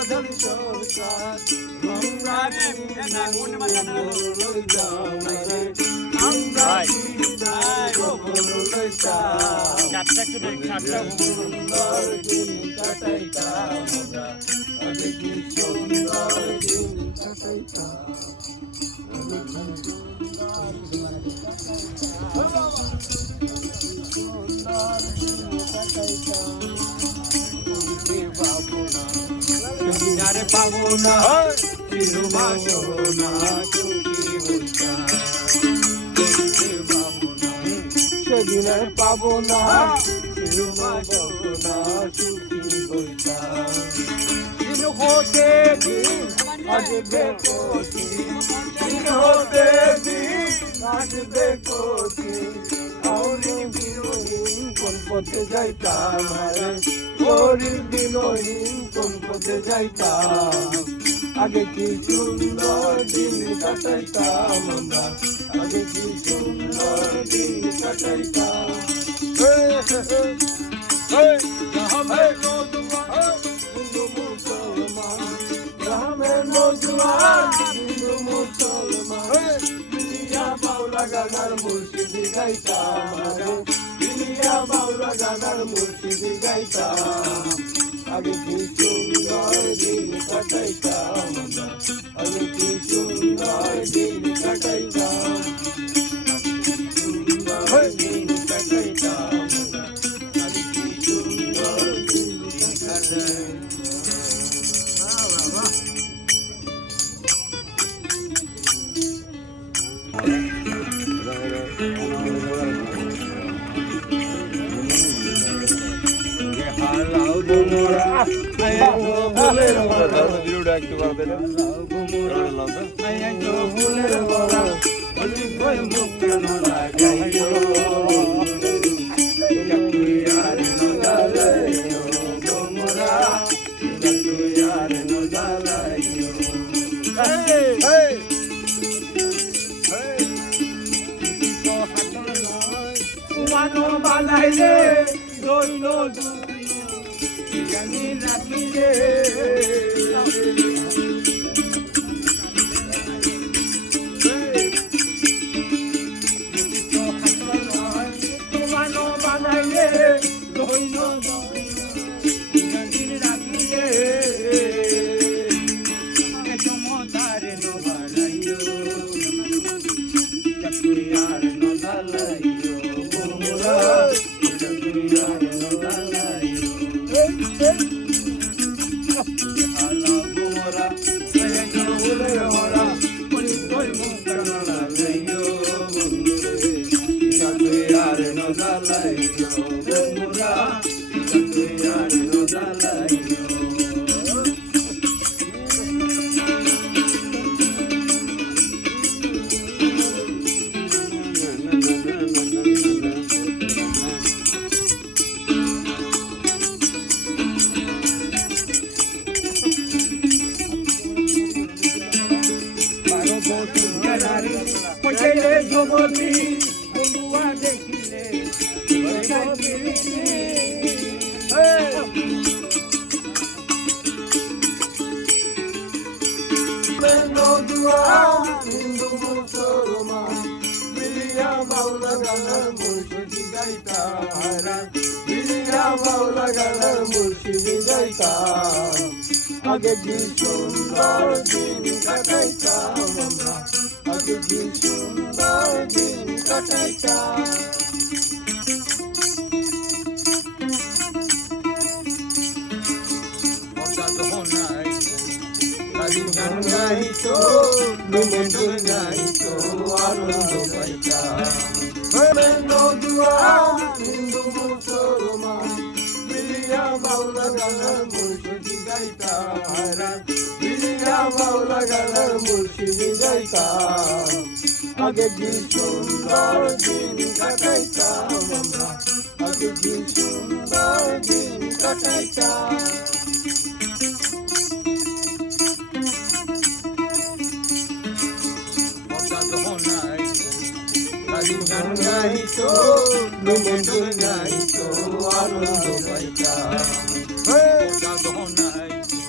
বাঁধন সংসার আমরা সুন্দর দিন কাটাইতাম আমরা আগে কি সুন্দর দিন কাটাইতাম আরে পাবো না চিনু বাসো না চুকি বইতা সেদিন আর পাবো না চিনু বাসো না চুকি বইতা চিনু হতে দিন আজ দেখো চিন হতে দিন আজ দেখো আউরি বিরোহীন কোন পথে যাইতাম ওরি বিরোহীন কোন পথে যাইতাম আগে কি সুন্দর দিন কাটাইতাম আমরা আগে কি সুন্দর দিন কাটাইতাম রামের নজওয়ান হিন্দু মুসলমান দুনিয়া বাউলা গানার মুর্শিদি গাইতাম দুনিয়া বাউলা গানার মুর্শিদি গাইতাম আগে কি সুন্দর দিন কাটাইতাম আগে কি সুন্দর দিন কাটাইতাম সুন্দর দিন কাটাইতাম আগে কি সুন্দর দিন কাটাইতাম বানাইলে দৈন জানি রাখিলে বানাইলে দৈন জানি রাখিলে সমতারে নবালাইও চাকুয়ার নদালাইও জগতি বন্ধুয়া দেখিলে হিন্দু মুসলমান মিলিয়া বাউলা গানার মুর্শিদি গাইতাম মিলিয়া বাউলা গানার মুর্শিদি গাইতাম আগে কি সুন্দর দিন কাটাইতাম আমরা আগে কি সুন্দর দিন কাটাইতাম গান গাইতো নিমন্ত্রণ গাইতো আনন্দ পাইতাম হিন্দু মুসলমান মিলিয়া বাউলা গানার মুর্শিদি গাইতাম মিলিয়া বাউলা গানার মুর্শিদি গাইতাম আগে কি সুন্দর দিন কাটাইতাম আমরা আগে কি সুন্দর দিন কাটাইতাম গান গাইতো নিমন্ত্রণ গাইতো আনন্দ পাইতাম